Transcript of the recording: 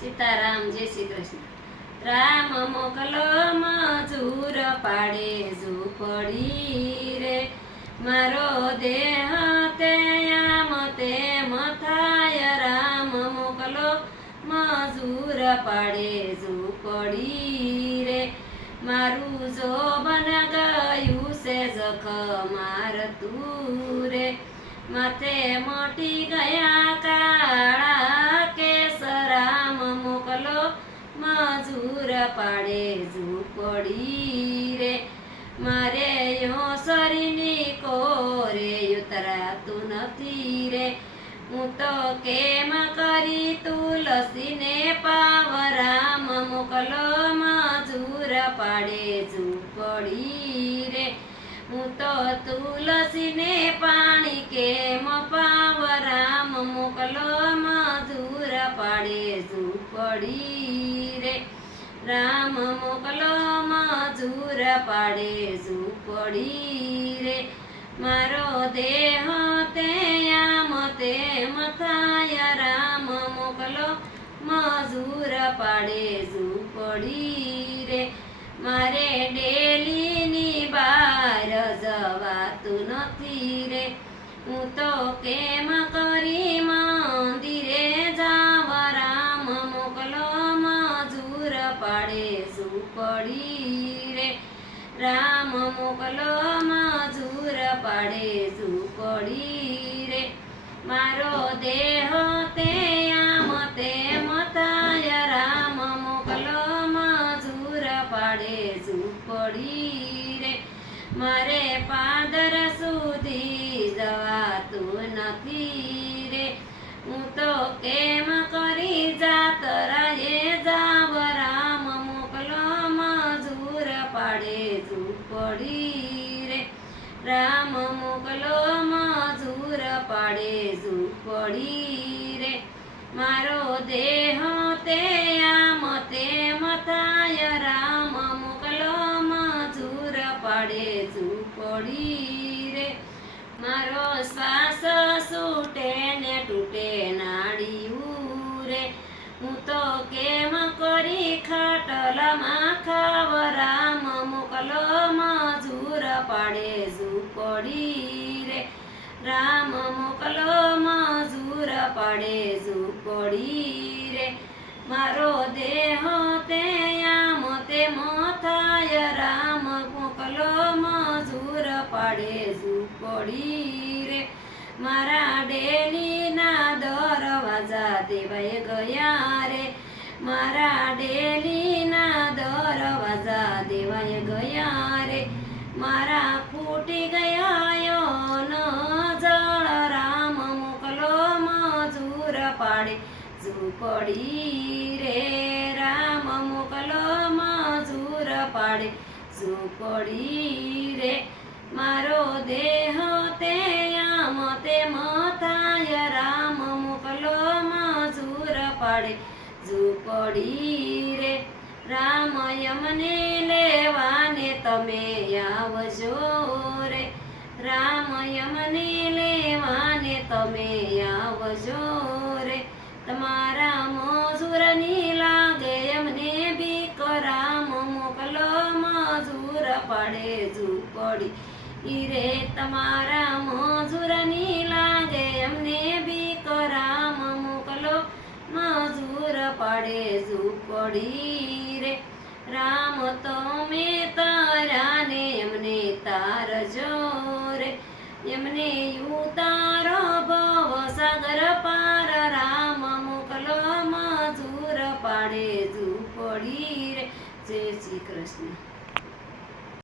સીતારામ, જય શ્રી કૃષ્ણ. રામ મોકલો મજૂર પાડે ઝૂંપડી રે, મારો દેહ તે આમ તેમ થાય. રામ મોકલો મજૂર પાડે ઝૂંપડી રે, મારું જોબન ગયું છે જખ મારતું રે, માથે મોટી ગયા કાળા કેસ. રામ મોકલો મજૂર પાડે ઝૂંપડી રે, મારે યો શરીરની કોરે ઉતરાતું નથી રે, હું તો કેમ કરી તુલસીને પાવ. રામ મોકલો મજૂર પાડે ઝૂંપડી રે, હું તો તુલસીને પાણી કેમ પાવ. રામ મોકલો મજૂર પાડે ઝૂંપડી રે, રામ મોકલો મજૂર પાડે ઝૂંપડી રે, મારો દેહ તે આમ તેમ થાય. રામ મોકલો મજૂર પાડે ઝૂંપડી રે, મારે ડેલીની બાર જવાતું નથી રે, હું તો કેમ કરી મંદિરે જાવ. રામ મોકલો મજૂર પાડે ઝૂંપડી રે, રામ મોકલો મજૂર પાડે ઝૂંપડી રે, મારો દેહ તે આમ તેમ થાય. રામ મોકલો મજૂર પાડે ઝૂંપડી રે, મારે પાદર સુધી જવાતું નથી રે, હું તો કેમ કરી જાતરાએ જાવ. રામ મોકલો મજૂર પાડે ઝૂંપડી રે, રામ મોકલો મજૂર પાડે ઝૂંપડી રે, મારો દેહ તે આમ તેમ થાય. રામ મોકલો મજૂર પાડે ઝૂંપડી રે, મારો શ્વાસ છૂટે ને તૂટે નાડિયું રે, હું તો કેમ કરી ખાટલામાં ખાવ. રામ મોકલો મજૂર પાડે ઝૂંપડી રે, રામ મોકલો મજૂર પાડે ઝૂંપડી રે, મારો દેહ તે આમ તેમ થાય. રામ મોકલો મજૂર પાડે ઝૂંપડી રે, મારા ડેલીના દરવાજા દેવાય ગયા રે, મારા ડેલીના દરવાજા દેવાય ગયા રે, મારા ફૂટી ગયા ન જળ. રામ મોકલો મજૂર પાડે ઝૂંપડી રે, રામ મોકલો મજૂર પાડે ઝૂંપડી રે, મારો દેહ તે આમ તેમ થાય. રામ મોકલો મજૂર પાડે ઝૂંપડી રે, રામ યમને લેવાને તમે આવજો રે, રામ યમને લેવાને તમે આવજો રે, તમારા મજૂરની લાગે એમને બીક. રામ મોકલો મજૂર પાડે ઝૂંપડી રે, તમારા મજૂરની લાગે એમને બીક. રામ મોકલો મજૂર પાડે ઝૂંપડી રે, રામ તમે તારાને એમને તારજો રે, એમને ઉતારો ભવ સાગર પાર. રામ મોકલો મજૂર પાડે ઝૂંપડી રે, જય શ્રી કૃષ્ણ.